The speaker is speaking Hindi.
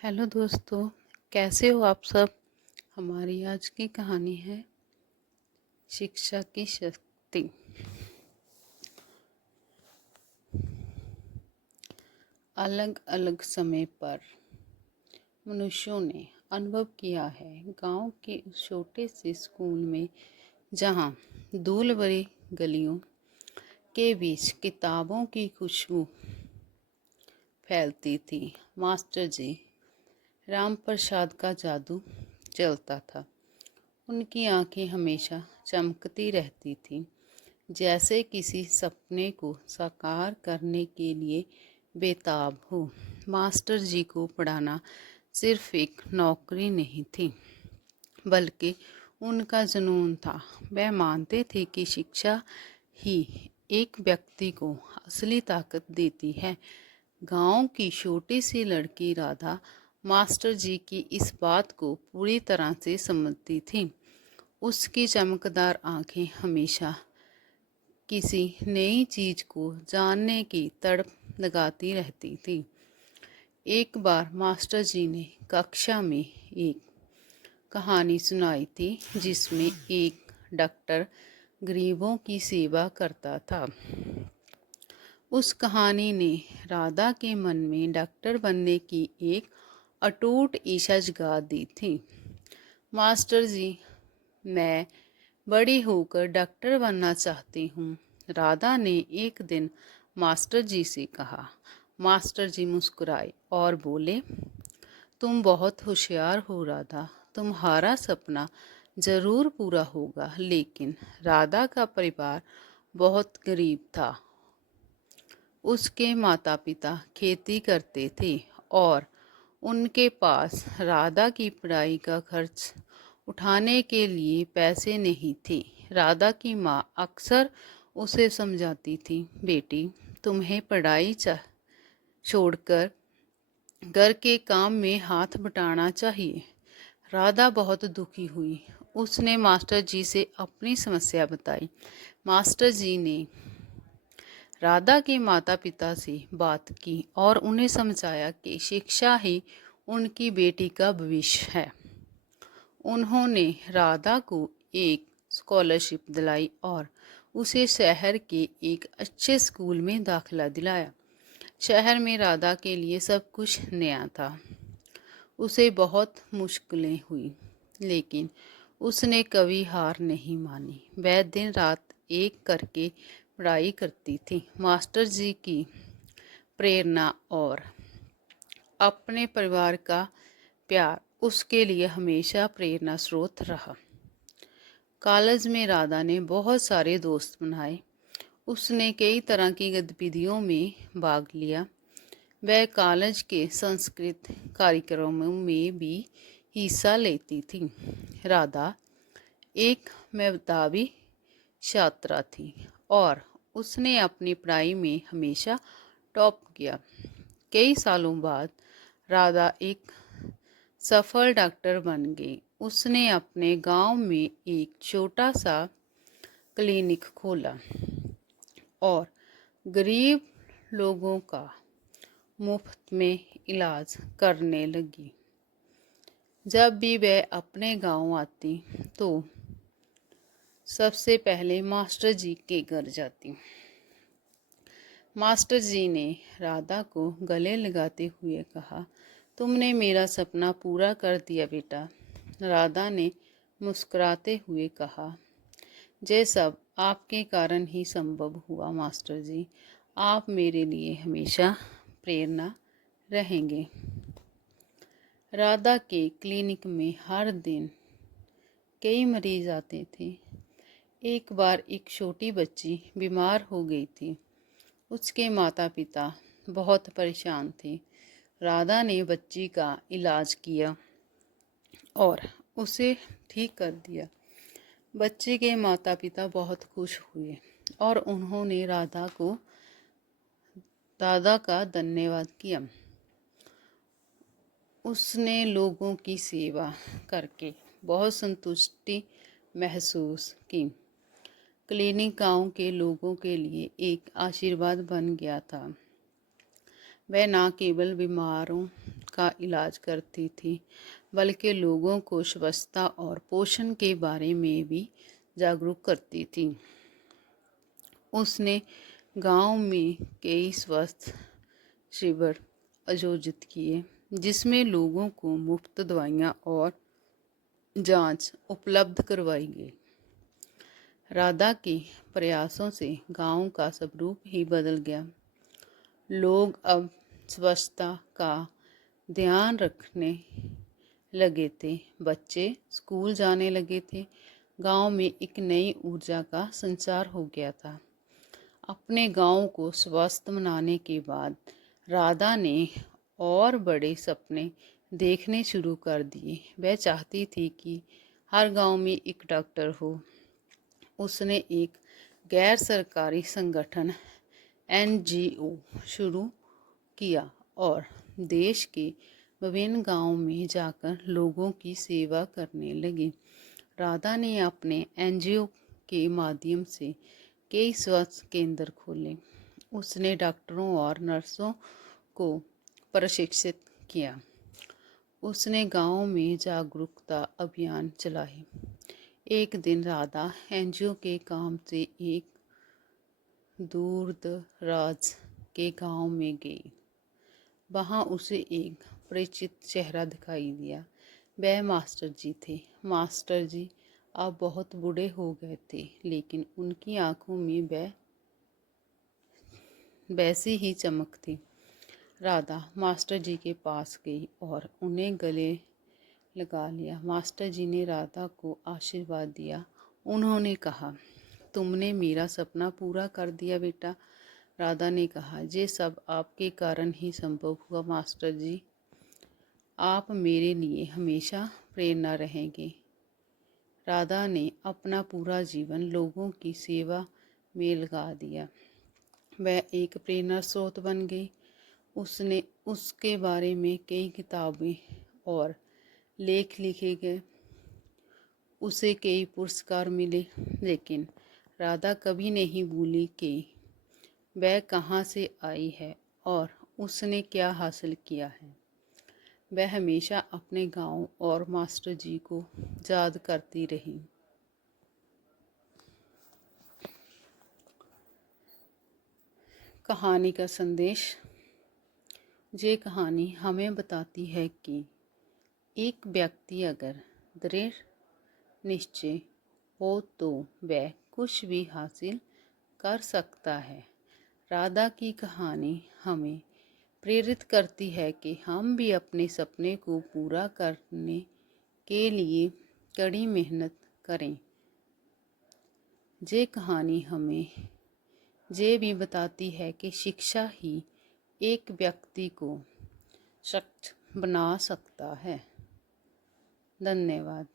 हेलो दोस्तों, कैसे हो आप सब। हमारी आज की कहानी है शिक्षा की शक्ति। अलग अलग समय पर मनुष्यों ने अनुभव किया है गांव के उस छोटे से स्कूल में, जहां धूल भरी गलियों के बीच किताबों की खुशबू फैलती थी। मास्टर जी राम प्रसाद का जादू चलता था। उनकी आंखें हमेशा चमकती रहती थीं, जैसे किसी सपने को साकार करने के लिए बेताब हो। मास्टर जी को पढ़ाना सिर्फ एक नौकरी नहीं थी, बल्कि उनका जुनून था। वह मानते थे कि शिक्षा ही एक व्यक्ति को असली ताकत देती है। गांव की छोटी सी लड़की राधा मास्टर जी की इस बात को पूरी तरह से समझती थी। उसकी चमकदार आंखें हमेशा किसी नई चीज को जानने की तड़प लगाती रहती थी। एक बार मास्टर जी ने कक्षा में एक कहानी सुनाई थी, जिसमें एक डॉक्टर गरीबों की सेवा करता था। उस कहानी ने राधा के मन में डॉक्टर बनने की एक अटूट इच्छा जगा दी थी। मास्टर जी, मैं बड़ी होकर डॉक्टर बनना चाहती हूँ, राधा ने एक दिन मास्टर जी से कहा। मास्टर जी मुस्कुराए और बोले, तुम बहुत होशियार हो राधा, तुम्हारा सपना जरूर पूरा होगा। लेकिन राधा का परिवार बहुत गरीब था। उसके माता पिता खेती करते थे और उनके पास राधा की पढ़ाई का खर्च उठाने के लिए पैसे नहीं थे। राधा की माँ अक्सर उसे समझाती थी, बेटी तुम्हें पढ़ाई छोड़कर घर के काम में हाथ बटाना चाहिए। राधा बहुत दुखी हुई। उसने मास्टर जी से अपनी समस्या बताई। मास्टर जी ने राधा के माता पिता से बात की और उन्हें समझाया कि शिक्षा ही उनकी बेटी का भविष्य है। उन्होंने राधा को एक स्कॉलरशिप दिलाई और उसे शहर के एक अच्छे स्कूल में दाखिला दिलाया। शहर में राधा के लिए सब कुछ नया था। उसे बहुत मुश्किलें हुई, लेकिन उसने कभी हार नहीं मानी। वह दिन रात एक करके पढ़ाई करती थी। मास्टर जी की प्रेरणा और अपने परिवार का प्यार उसके लिए हमेशा प्रेरणा स्रोत रहा। कॉलेज में राधा ने बहुत सारे दोस्त बनाए। उसने कई तरह की गतिविधियों में भाग लिया। वह कॉलेज के संस्कृत कार्यक्रमों में भी हिस्सा लेती थी। राधा एक मेधावी छात्रा थी और उसने अपनी पढ़ाई में हमेशा टॉप किया। कई सालों बाद राधा एक सफल डॉक्टर बन गई। उसने अपने गांव में एक छोटा सा क्लिनिक खोला और गरीब लोगों का मुफ्त में इलाज करने लगी। जब भी वह अपने गांव आती तो सबसे पहले मास्टर जी के घर जाती। मास्टर जी ने राधा को गले लगाते हुए कहा, तुमने मेरा सपना पूरा कर दिया बेटा। राधा ने मुस्कुराते हुए कहा, ये सब आपके कारण ही संभव हुआ मास्टर जी। आप मेरे लिए हमेशा प्रेरणा रहेंगे। राधा के क्लिनिक में हर दिन कई मरीज आते थे। एक बार एक छोटी बच्ची बीमार हो गई थी। उसके माता पिता बहुत परेशान थे। राधा ने बच्ची का इलाज किया और उसे ठीक कर दिया। बच्चे के माता पिता बहुत खुश हुए और उन्होंने राधा को दादा का धन्यवाद किया। उसने लोगों की सेवा करके बहुत संतुष्टि महसूस की। क्लिनिक गांव के लोगों के लिए एक आशीर्वाद बन गया था। वह न केवल बीमारों का इलाज करती थी, बल्कि लोगों को स्वच्छता और पोषण के बारे में भी जागरूक करती थी। उसने गांव में कई स्वास्थ्य शिविर आयोजित किए, जिसमें लोगों को मुफ्त दवाइयाँ और जांच उपलब्ध करवाई गई। राधा के प्रयासों से गांव का स्वरूप ही बदल गया। लोग अब स्वच्छता का ध्यान रखने लगे थे, बच्चे स्कूल जाने लगे थे। गांव में एक नई ऊर्जा का संचार हो गया था। अपने गांव को स्वस्थ बनाने के बाद राधा ने और बड़े सपने देखने शुरू कर दिए। वह चाहती थी कि हर गांव में एक डॉक्टर हो। उसने एक गैर सरकारी संगठन NGO शुरू किया और देश के विभिन्न गांवों में जाकर लोगों की सेवा करने लगी। राधा ने अपने NGO के माध्यम से कई स्वास्थ्य केंद्र खोले। उसने डॉक्टरों और नर्सों को प्रशिक्षित किया। उसने गांव में जागरूकता अभियान चलाए। एक दिन राधा NGO के काम से एक दूर दराज के गांव में गई। वहां उसे एक परिचित चेहरा दिखाई दिया। वह मास्टर जी थे। मास्टर जी अब बहुत बूढ़े हो गए थे, लेकिन उनकी आंखों में वैसी ही चमक थी। राधा मास्टर जी के पास गई और उन्हें गले लगा लिया। मास्टर जी ने राधा को आशीर्वाद दिया। उन्होंने कहा, तुमने मेरा सपना पूरा कर दिया बेटा। राधा ने कहा, ये सब आपके कारण ही संभव हुआ मास्टर जी। आप मेरे लिए हमेशा प्रेरणा रहेंगे। राधा ने अपना पूरा जीवन लोगों की सेवा में लगा दिया। वह एक प्रेरणा स्रोत बन गई। उसने उसके बारे में कई किताबें और लेख लिखे गए। उसे कई पुरस्कार मिले, लेकिन राधा कभी नहीं भूली कि वह कहाँ से आई है और उसने क्या हासिल किया है। वह हमेशा अपने गांव और मास्टर जी को याद करती रही। कहानी का संदेश। ये कहानी हमें बताती है कि एक व्यक्ति अगर दृढ़ निश्चय हो तो वह कुछ भी हासिल कर सकता है। राधा की कहानी हमें प्रेरित करती है कि हम भी अपने सपने को पूरा करने के लिए कड़ी मेहनत करें। ये कहानी हमें ये भी बताती है कि शिक्षा ही एक व्यक्ति को सशक्त बना सकता है। धन्यवाद।